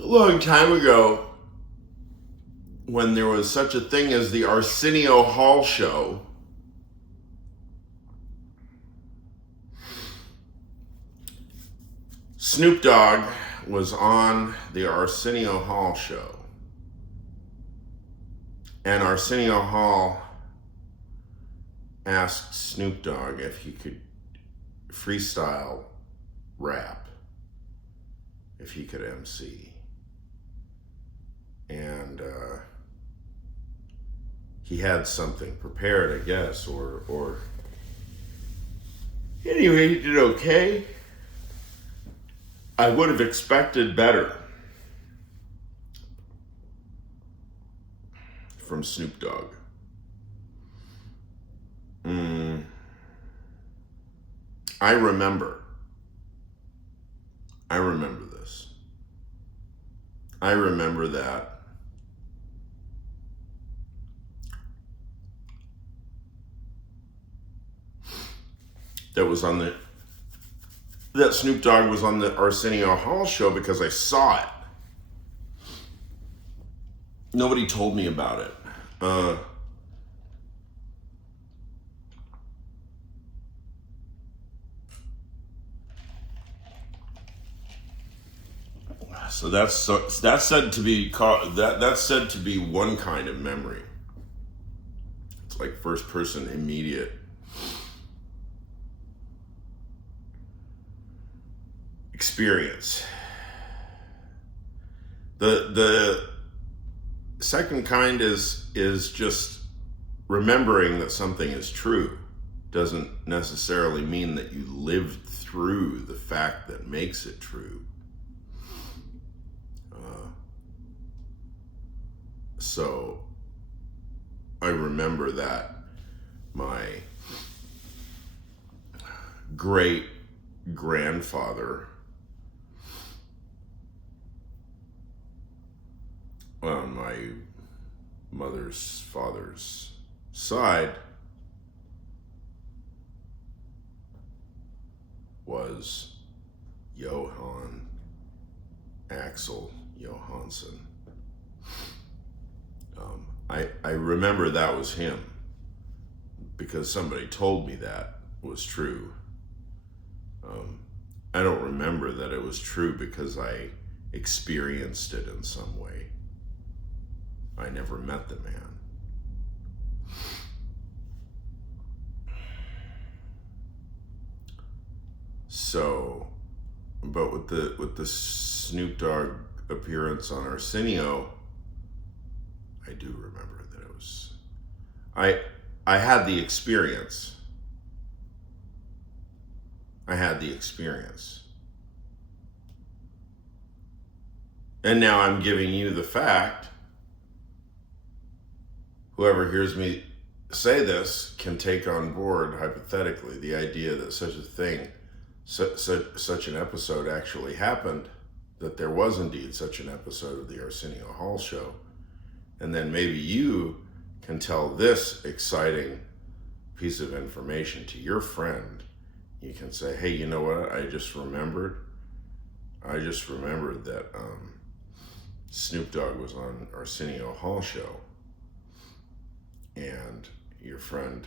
A long time ago, when there was such a thing as the Arsenio Hall show, Snoop Dogg was on the Arsenio Hall show. And Arsenio Hall asked Snoop Dogg if he could freestyle rap, if he could MC. And he had something prepared, I guess, or anyway, he did okay. I would have expected better from Snoop Dogg. I remember this. I remember that that Snoop Dogg was on the Arsenio Hall show because I saw it. Nobody told me about it. So that's said to be that's said to be one kind of memory. It's like first person immediate experience. The second kind is just remembering that something is true. Doesn't necessarily mean that you lived through the fact that makes it true. So I remember that my great grandfather on my mother's father's side was Johann Axel Johansson. I remember that was him because somebody told me that was true. I don't remember that it was true because I experienced it in some way. I never met the man. So, but with the Snoop Dogg appearance on Arsenio, I do remember that it was, I had the experience. I had the experience. And now I'm giving you the fact. Whoever hears me say this can take on board, hypothetically, the idea that such a thing, such an episode actually happened, that there was indeed such an episode of the Arsenio Hall show. And then maybe you can tell this exciting piece of information to your friend. You can say, hey, you know what? I just remembered that Snoop Dogg was on Arsenio Hall show. And your friend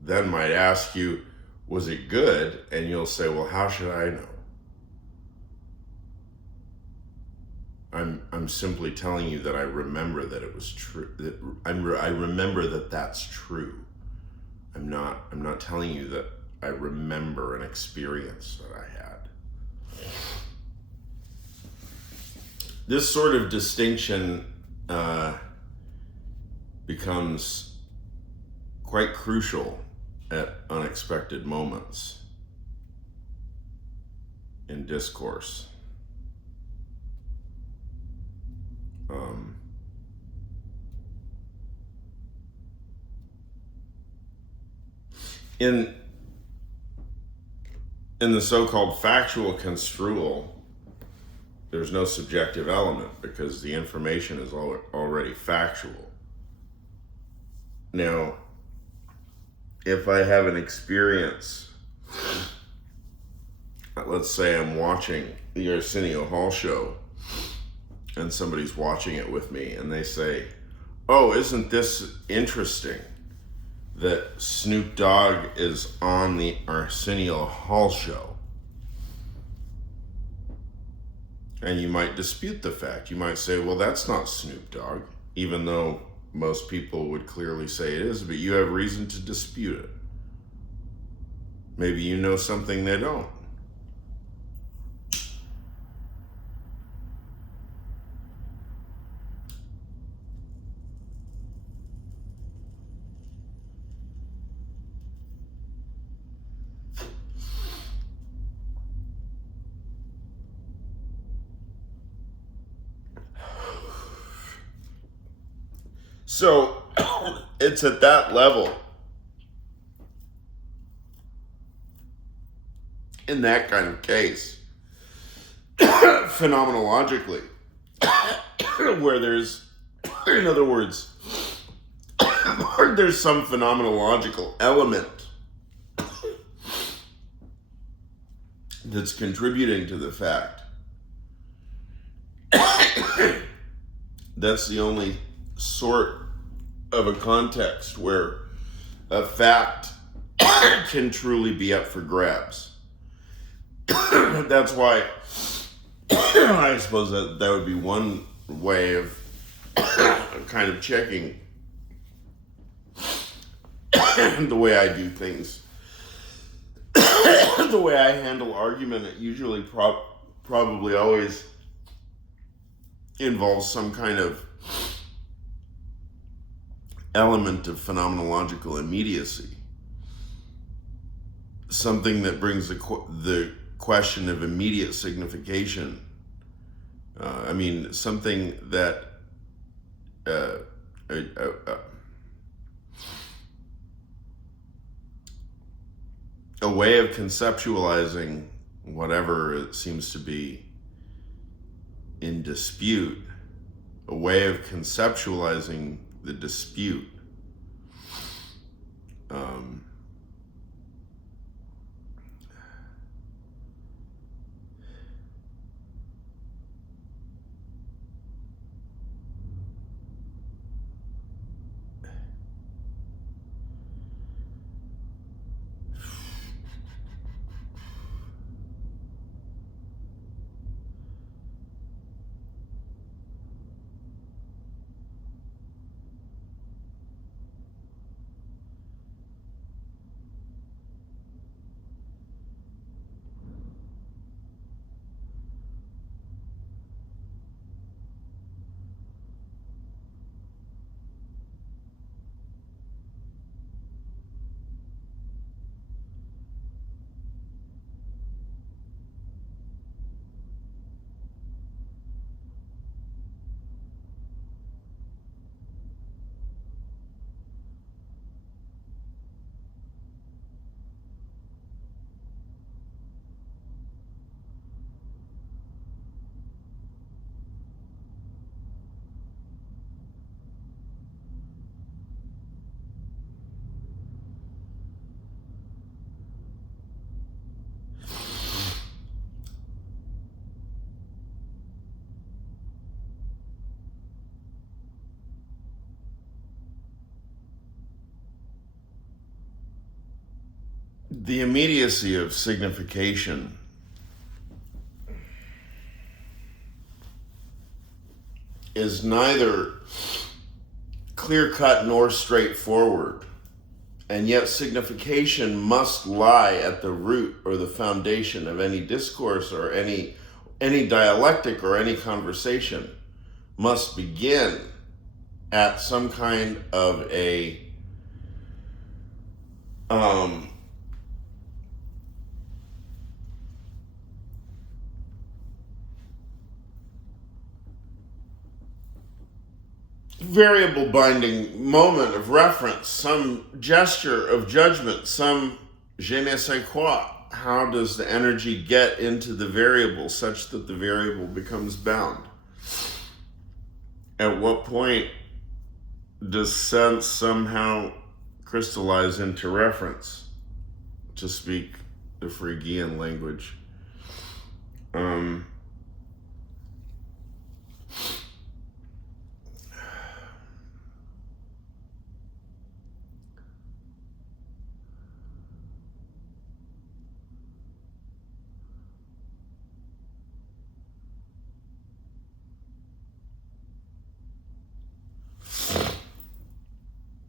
then might ask you, was it good? And you'll say, well, how should I know? I'm simply telling you that I remember that it was true. I remember that that's true. I'm not telling you that I remember an experience that I had. This sort of distinction becomes quite crucial at unexpected moments in discourse. In the so-called factual construal, there's no subjective element because the information is already factual. Now, if I have an experience, let's say I'm watching the Arsenio Hall show, and somebody's watching it with me and they say, oh, isn't this interesting that Snoop Dogg is on the Arsenio Hall show? And you might dispute the fact. You might say, well, that's not Snoop Dogg, even though most people would clearly say it is, but you have reason to dispute it. Maybe you know something they don't. So it's at that level, in that kind of case, phenomenologically, where there's, in other words, where there's some phenomenological element that's contributing to the fact. That's the only sort of a context where a fact can truly be up for grabs. That's why I suppose that would be one way of kind of checking the way I do things. The way I handle argument, it usually probably always involves some kind of element of phenomenological immediacy. Something that brings the question of immediate signification. Something that a way of conceptualizing whatever it seems to be in dispute, a way of conceptualizing the dispute. The immediacy of signification is neither clear-cut nor straightforward, and yet signification must lie at the root or the foundation of any discourse or any dialectic or any conversation. Must begin at some kind of a variable binding moment of reference, some gesture of judgment, some je ne sais quoi. How does the energy get into the variable such that the variable becomes bound? At what point does sense somehow crystallize into reference, to speak the Phrygian language?